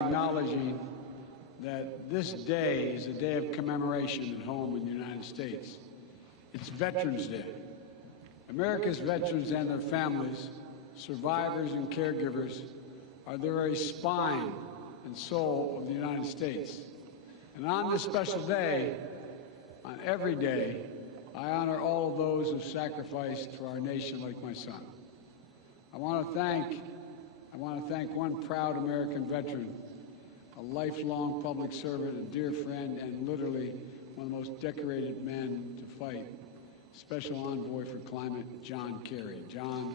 acknowledging that this day is a day of commemoration at home in the United States. It's Veterans Day. America's veterans and their families, survivors and caregivers, are the very spine and soul of the United States. And on this special day, on every day, I honor all of those who sacrificed for our nation like my son. I want to thank one proud American veteran, a lifelong public servant, a dear friend, and literally one of the most decorated men to fight, Special Envoy for Climate, John Kerry. John.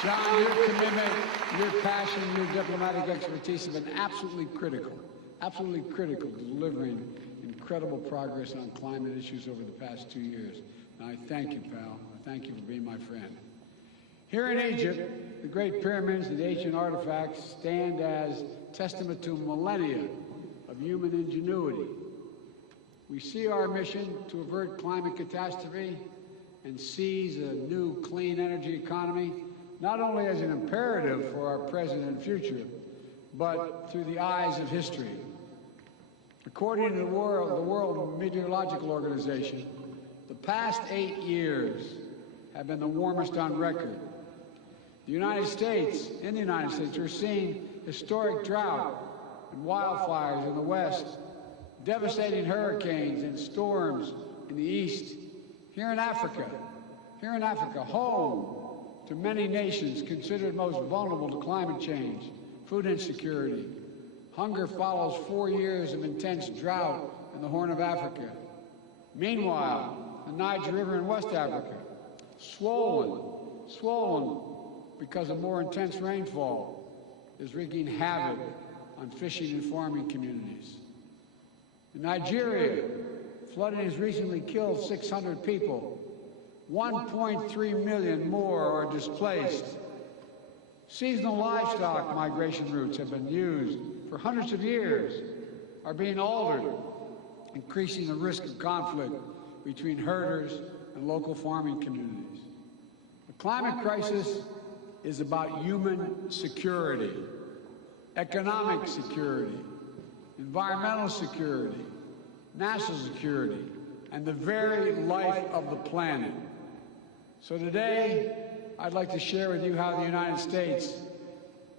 John, your commitment, your passion, your diplomatic expertise have been absolutely critical to delivering incredible progress on climate issues over the past 2 years. And I thank you, pal. I thank you for being my friend. Here in Egypt, the Great Pyramids and the ancient artifacts stand as testament to millennia of human ingenuity. We see our mission to avert climate catastrophe and seize a new clean energy economy not only as an imperative for our present and future, but through the eyes of history. According to the World Meteorological Organization, the past 8 years have been the warmest on record. In the United States, we're seeing historic drought and wildfires in the West, devastating hurricanes and storms in the East. Here in Africa, home to many nations considered most vulnerable to climate change, food insecurity. Hunger follows 4 years of intense drought in the Horn of Africa. Meanwhile, the Niger River in West Africa, swollen because of more intense rainfall, is wreaking havoc on fishing and farming communities. In Nigeria, flooding has recently killed 600 people. 1.3 million more are displaced. Seasonal livestock migration routes have been used for hundreds of years, are being altered, increasing the risk of conflict between herders and local farming communities. The climate crisis is about human security, economic security, environmental security, national security, and the very life of the planet. So today, I'd like to share with you how the United States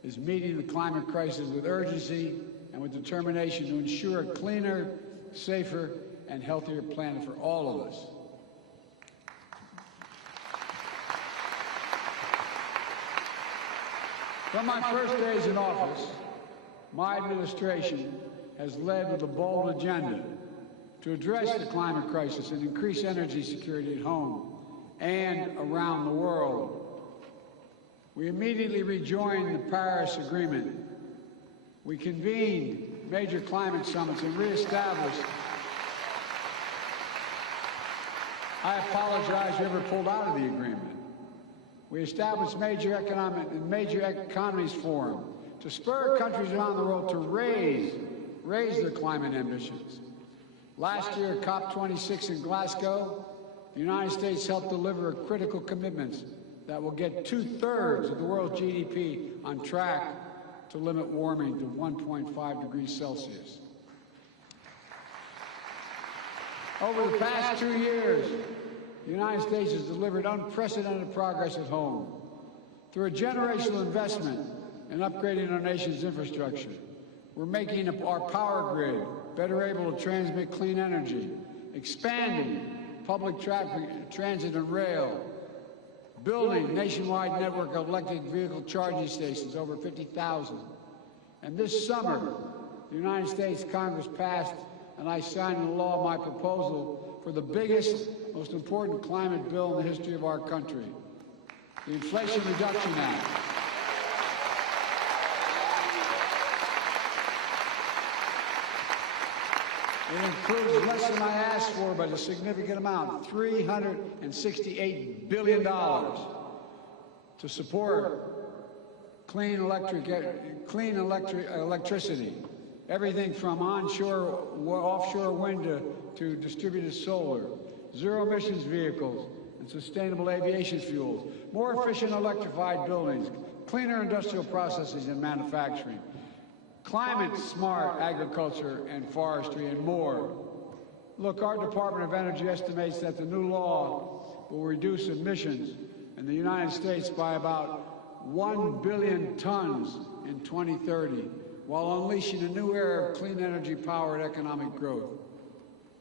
is meeting the climate crisis with urgency and with determination to ensure a cleaner, safer, and healthier planet for all of us. From my first days in office, my administration has led with a bold agenda to address the climate crisis and increase energy security at home and around the world. We immediately rejoined the Paris Agreement. We convened major climate summits and reestablished. I apologize whoever pulled out of the agreement. We established major economies forum to spur countries around the world to raise their climate ambitions. Last year, COP27 in Glasgow, the United States helped deliver critical commitments that will get 2/3 of the world's GDP on track to limit warming to 1.5 degrees Celsius. Over the past 2 years, the United States has delivered unprecedented progress at home through a generational investment in upgrading our nation's infrastructure. We're making our power grid better able to transmit clean energy, expanding public transit and rail, building a nationwide network of electric vehicle charging stations, over 50,000. And this summer, the United States Congress passed, and I signed into law my proposal for the biggest, most important climate bill in the history of our country, the Inflation Reduction Act. It includes less than I asked for, but a significant amount, $368 billion, to support clean electricity, everything from offshore wind to distributed solar, zero emissions vehicles, and sustainable aviation fuels, more efficient electrified buildings, cleaner industrial processes and manufacturing, climate-smart agriculture and forestry, and more. Look, our Department of Energy estimates that the new law will reduce emissions in the United States by about 1 billion tons in 2030, while unleashing a new era of clean energy-powered economic growth.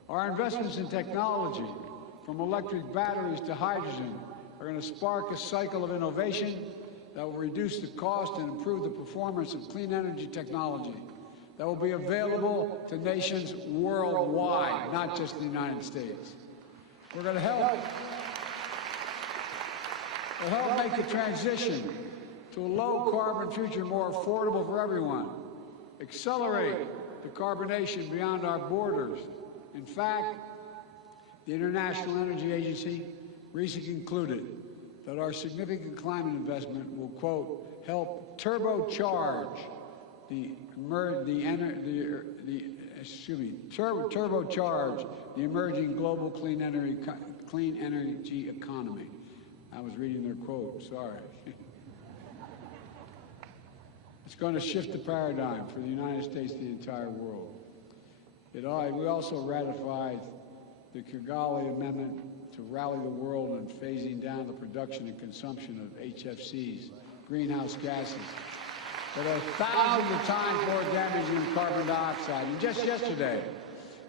Our investments in technology, from electric batteries to hydrogen, are going to spark a cycle of innovation that will reduce the cost and improve the performance of clean energy technology that will be available to nations worldwide, not just the United States. We're going to help make the transition to a low-carbon future more affordable for everyone, accelerate decarbonization beyond our borders. In fact, the International Energy Agency recently concluded that our significant climate investment will, quote, help turbocharge the emerging global clean energy economy. I was reading their quote, sorry. It's going to shift the paradigm for the United States and the entire world. We also ratified the Kigali Amendment to rally the world in phasing down the production and consumption of HFCs, greenhouse gases, that are thousands of times more damaging than carbon dioxide. And just yesterday,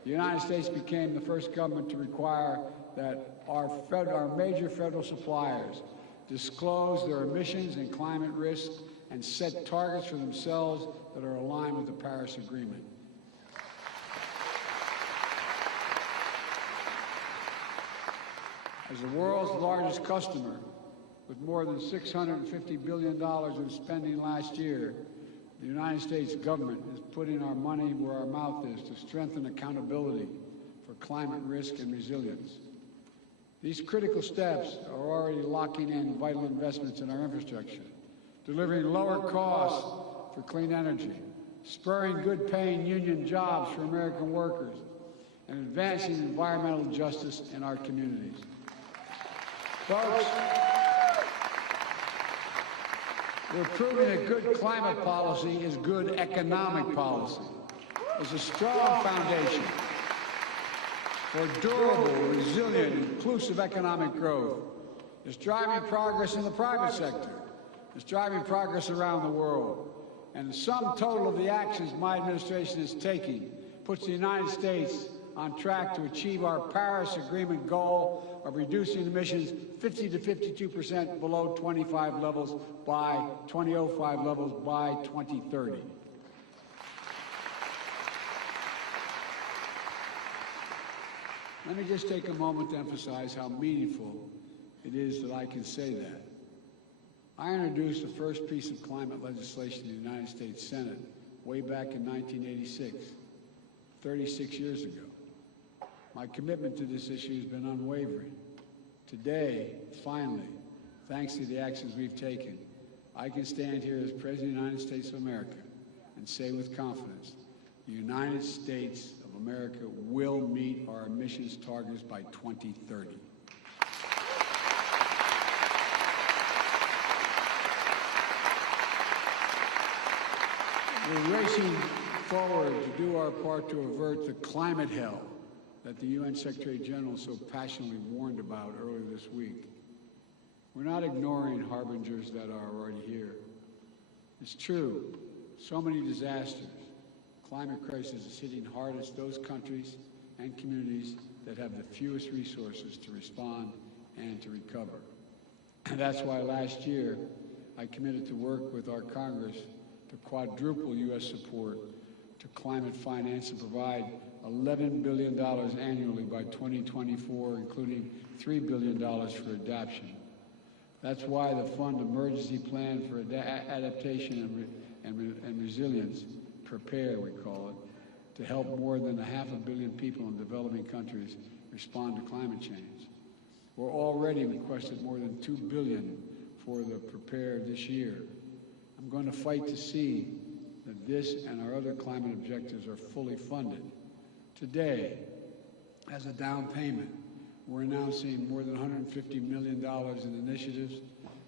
the United States became the first government to require that our major federal suppliers disclose their emissions and climate risks and set targets for themselves that are aligned with the Paris Agreement. As the world's largest customer, with more than $650 billion in spending last year, the United States government is putting our money where our mouth is to strengthen accountability for climate risk and resilience. These critical steps are already locking in vital investments in our infrastructure, delivering lower costs for clean energy, spurring good-paying union jobs for American workers, and advancing environmental justice in our communities. Folks, we're proving that good climate policy is good economic policy. It's a strong foundation for durable, resilient, inclusive economic growth. It's driving progress in the private sector. It's driving progress around the world. And the sum total of the actions my administration is taking puts the United States on track to achieve our Paris Agreement goal of reducing emissions 50 to 52% below 2005 levels by 2030. Let me just take a moment to emphasize how meaningful it is that I can say that. I introduced the first piece of climate legislation in the United States Senate way back in 1986, 36 years ago. My commitment to this issue has been unwavering. Today, finally, thanks to the actions we've taken, I can stand here as President of the United States of America and say with confidence, the United States of America will meet our emissions targets by 2030. We're racing forward to do our part to avert the climate hell that the UN Secretary General so passionately warned about earlier this week. We're not ignoring harbingers that are already here. It's true, so many disasters. Climate crisis is hitting hardest those countries and communities that have the fewest resources to respond and to recover. And that's why last year I committed to work with our Congress to quadruple U.S. support to climate finance and provide $11 billion annually by 2024, including $3 billion for adaptation. That's why the Fund Emergency Plan for Adaptation and Resilience, PREPARE we call it, to help more than 500 million people in developing countries respond to climate change. We're already requested more than $2 billion for the PREPARE this year. I'm going to fight to see that this and our other climate objectives are fully funded. Today, as a down payment, We're announcing more than $150 million in initiatives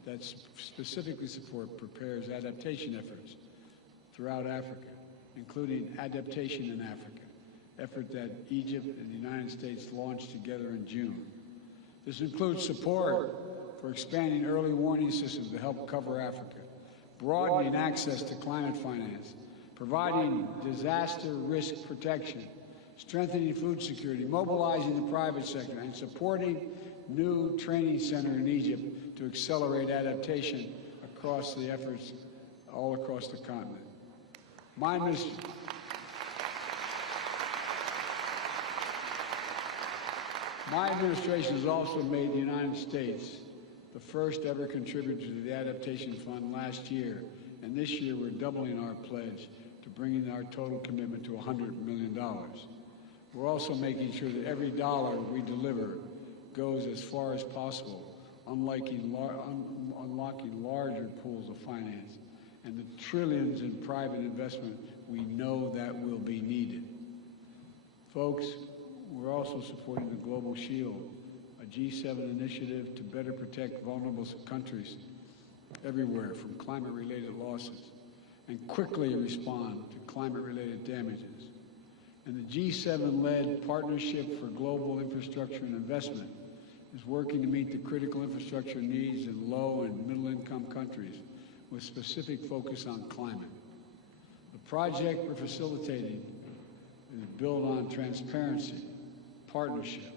that specifically support prepares adaptation efforts throughout Africa, including Adaptation in Africa, effort that Egypt and the United States launched together in June. This includes support for expanding early warning systems to help cover Africa, broadening access to climate finance, providing disaster risk protection, strengthening food security, mobilizing the private sector, and supporting new training center in Egypt to accelerate adaptation across the efforts all across the continent. My administration has also made the United States the first ever contributor to the Adaptation Fund last year, and this year we're doubling our pledge to bringing our total commitment to $100 million. We're also making sure that every dollar we deliver goes as far as possible, unlocking larger pools of finance and the trillions in private investment we know that will be needed. Folks, we're also supporting the Global Shield, a G7 initiative to better protect vulnerable countries everywhere from climate-related losses and quickly respond to climate-related damages. And the G7-led Partnership for Global Infrastructure and Investment is working to meet the critical infrastructure needs in low and middle-income countries with specific focus on climate. The project we're facilitating is built on transparency, partnership,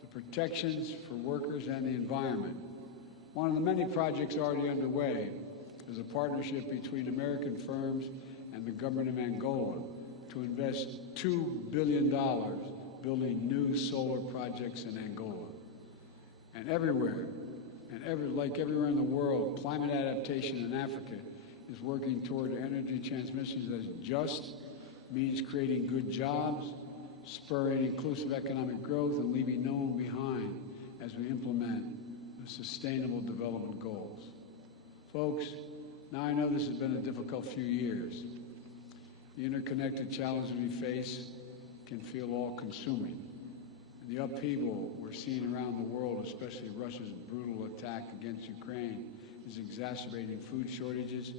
the protections for workers and the environment. One of the many projects already underway is a partnership between American firms and the government of Angola to invest $2 billion building new solar projects in Angola. And everywhere, like everywhere in the world, climate adaptation in Africa is working toward energy transmission that just means creating good jobs, spurring inclusive economic growth, and leaving no one behind as we implement the Sustainable Development Goals. Folks, now I know this has been a difficult few years. The interconnected challenges we face can feel all-consuming. And the upheaval we're seeing around the world, especially Russia's brutal attack against Ukraine, is exacerbating food shortages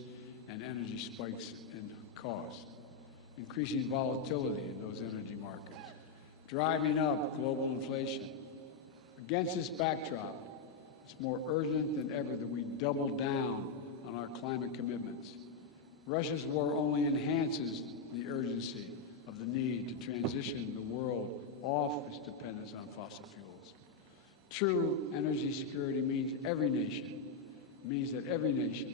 and energy spikes in cost, increasing volatility in those energy markets, driving up global inflation. Against this backdrop, it's more urgent than ever that we double down on our climate commitments. Russia's war only enhances the urgency of the need to transition the world off its dependence on fossil fuels. True energy security means that every nation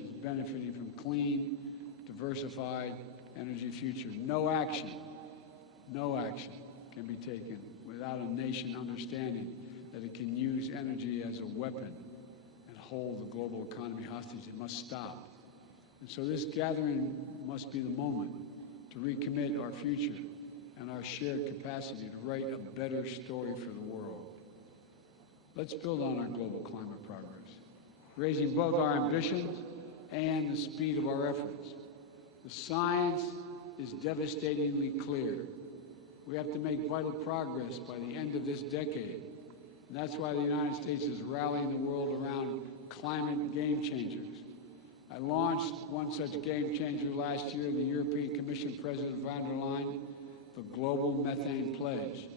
is benefiting from clean, diversified energy future. No action can be taken without a nation understanding that it can use energy as a weapon and hold the global economy hostage. It must stop. And so this gathering must be the moment to recommit our future and our shared capacity to write a better story for the world. Let's build on our global climate progress, raising both our ambitions and the speed of our efforts. The science is devastatingly clear. We have to make vital progress by the end of this decade. And that's why the United States is rallying the world around climate game changers. I launched one such game changer last year, the European Commission President von der Leyen, the Global Methane Pledge.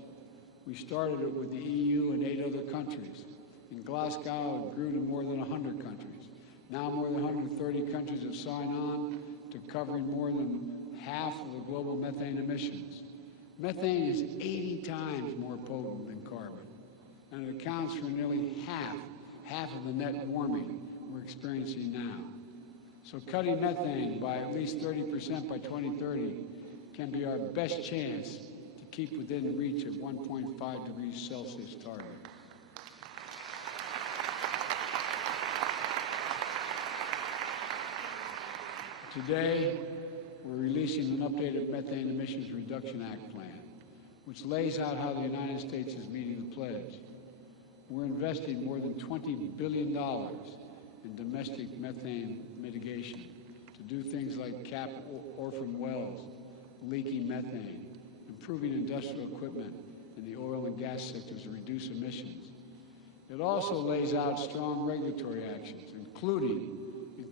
We started it with the EU and 8 other countries. In Glasgow, it grew to more than 100 countries. Now more than 130 countries have signed on to covering more than half of the global methane emissions. Methane is 80 times more potent than carbon, and it accounts for nearly half of the net warming we're experiencing now. So cutting methane by at least 30% by 2030 can be our best chance to keep within reach of 1.5 degrees Celsius target. Today, we're releasing an updated Methane Emissions Reduction Act plan, which lays out how the United States is meeting the pledge. We're investing more than $20 billion in domestic methane mitigation to do things like cap orphan wells, leaking methane, improving industrial equipment in the oil and gas sectors to reduce emissions, It also lays out strong regulatory actions, including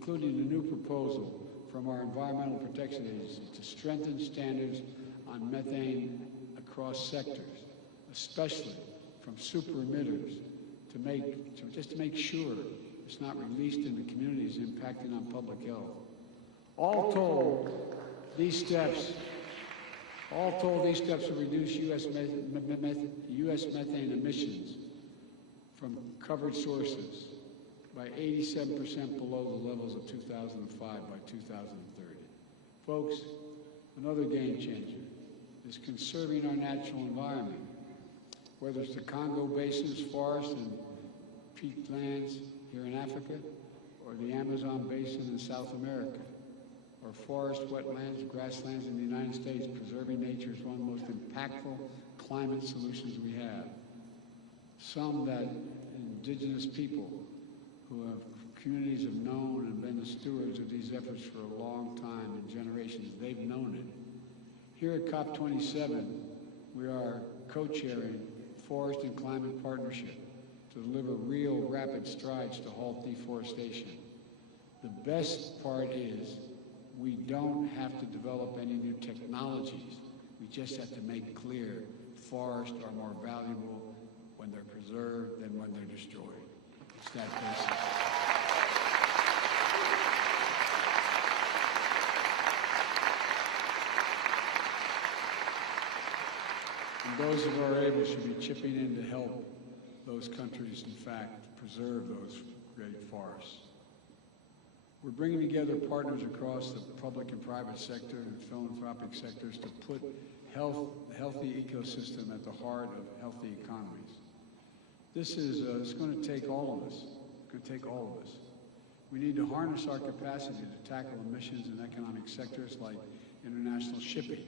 a new proposal from our Environmental Protection Agency to strengthen standards on methane across sectors, especially from super emitters, to make sure it's not released into communities impacting on public health. All told, these steps will reduce U.S. methane emissions from covered sources by 87% below the levels of 2005 by 2030. Folks, another game changer is conserving our natural environment, whether it's the Congo Basin's forests and peatlands here in Africa, or the Amazon Basin in South America, or forest, wetlands, grasslands in the United States. Preserving nature is one of the most impactful climate solutions we have. Some that indigenous people communities have known and been the stewards of these efforts for a long time and generations. They've known it. Here at COP27, we are co-chairing Forest and Climate Partnership to deliver real rapid strides to halt deforestation. The best part is we don't have to develop any new technologies. We just have to make clear forests are more valuable when they're preserved than when they're destroyed. It's that basic. And those who are able should be chipping in to help those countries, in fact, preserve those great forests. We're bringing together partners across the public and private sector and philanthropic sectors to put healthy ecosystem at the heart of healthy economies. This is it's going to take all of us. It's going to take all of us. We need to harness our capacity to tackle emissions in economic sectors like international shipping.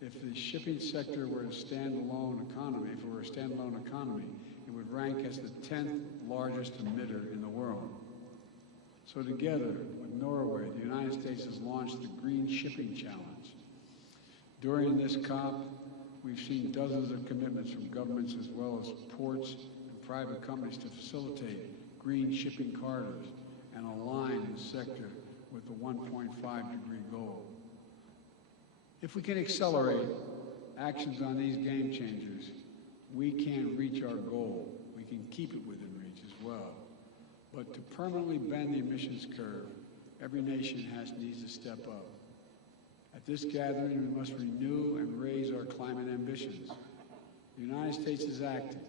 If the shipping sector were a standalone economy, it would rank as the 10th largest emitter in the world. So together with Norway, the United States has launched the Green Shipping Challenge. During this COP, we've seen dozens of commitments from governments as well as ports and private companies to facilitate green shipping corridors and align the sector with the 1.5-degree goal. If we can accelerate actions on these game changers, we can reach our goal. We can keep it within reach as well. But to permanently bend the emissions curve, every nation needs to step up. At this gathering, we must renew and raise our climate ambitions. The United States is acting.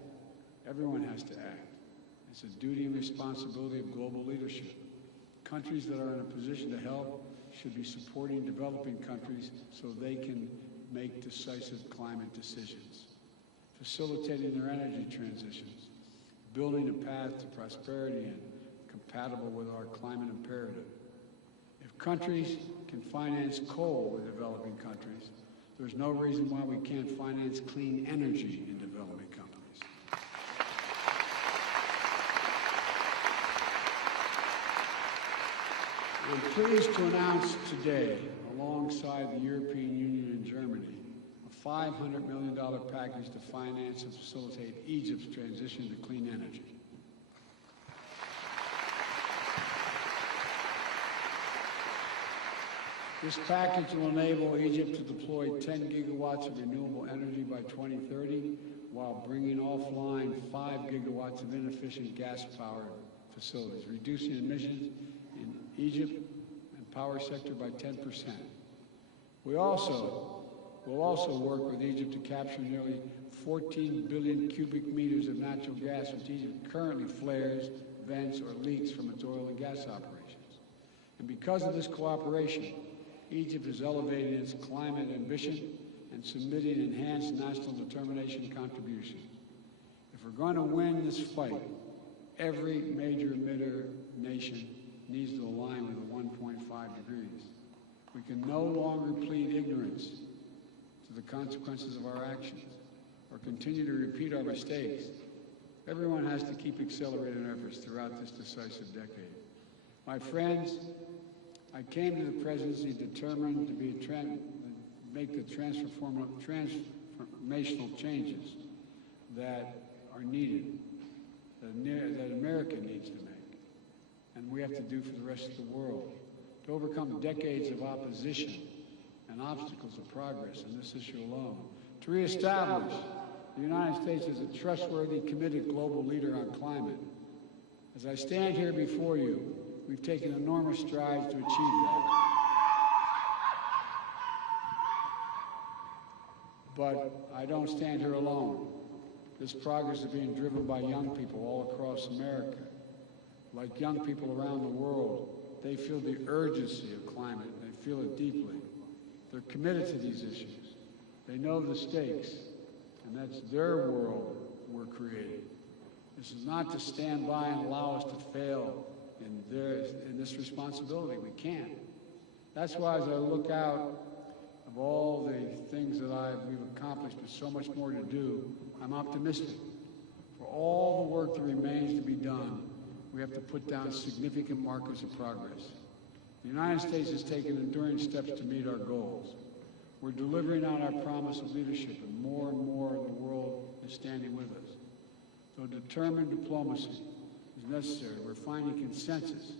Everyone has to act. It's a duty and responsibility of global leadership. Countries that are in a position to help should be supporting developing countries so they can make decisive climate decisions, facilitating their energy transitions, building a path to prosperity and compatible with our climate imperative. If countries can finance coal with developing countries, there's no reason why we can't finance clean energy in developing countries. I'm pleased to announce today, alongside the European Union and Germany, a $500 million package to finance and facilitate Egypt's transition to clean energy. This package will enable Egypt to deploy 10 gigawatts of renewable energy by 2030, while bringing offline 5 gigawatts of inefficient gas-powered facilities, reducing emissions in Egypt and power sector by 10%. Will also work with Egypt to capture nearly 14 billion cubic meters of natural gas, which Egypt currently flares, vents, or leaks from its oil and gas operations. And because of this cooperation, Egypt is elevating its climate ambition and submitting enhanced national determination contributions. If we're going to win this fight, every major emitter nation needs to align with the 1.5 degrees. We can no longer plead ignorance to the consequences of our actions or continue to repeat our mistakes. Everyone has to keep accelerating efforts throughout this decisive decade. My friends, I came to the presidency determined to make the transformational changes that are needed that America needs to make, and we have to do for the rest of the world, to overcome decades of opposition and obstacles of progress on this issue alone, to reestablish the United States as a trustworthy, committed global leader on climate. As I stand here before you, we've taken enormous strides to achieve that. But I don't stand here alone. This progress is being driven by young people all across America. Like young people around the world, they feel the urgency of climate. They feel it deeply. They're committed to these issues. They know the stakes, and that's their world we're creating. This is not to stand by and allow us to fail in this responsibility. We can't. That's why as I look out of all the things that we've accomplished, but so much more to do, I'm optimistic. For all the work that remains to be done, we have to put down significant markers of progress. The United States has taken enduring steps to meet our goals. We're delivering on our promise of leadership, and more of the world is standing with us. So determined diplomacy is necessary. We're finding consensus,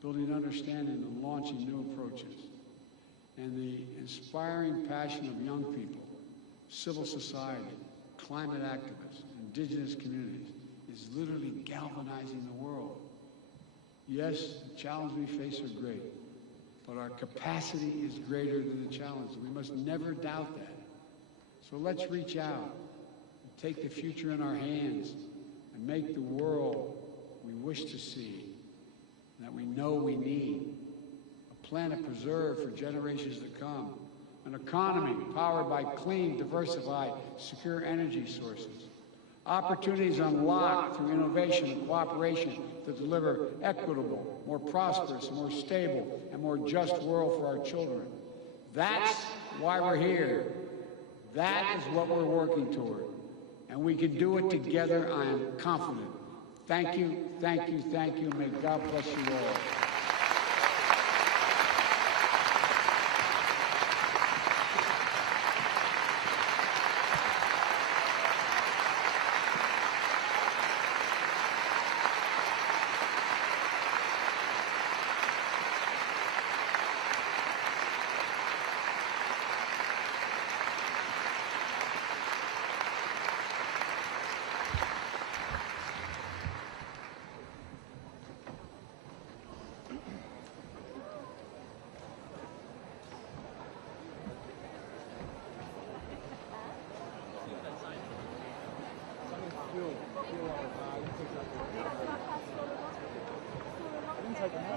building understanding, and launching new approaches. And the inspiring passion of young people, civil society, climate activists, indigenous communities is literally galvanizing the world. Yes, the challenges we face are great, but our capacity is greater than the challenges. We must never doubt that. So let's reach out and take the future in our hands and make the world we wish to see, that we know we need. A planet preserved for generations to come. An economy powered by clean, diversified, secure energy sources. Opportunities unlocked through innovation and cooperation to deliver equitable, more prosperous, more stable, and more just world for our children. That's why we're here. That is what we're working toward. And we can do it together, I am confident. Thank you, thank you, thank you. May God bless you all. Like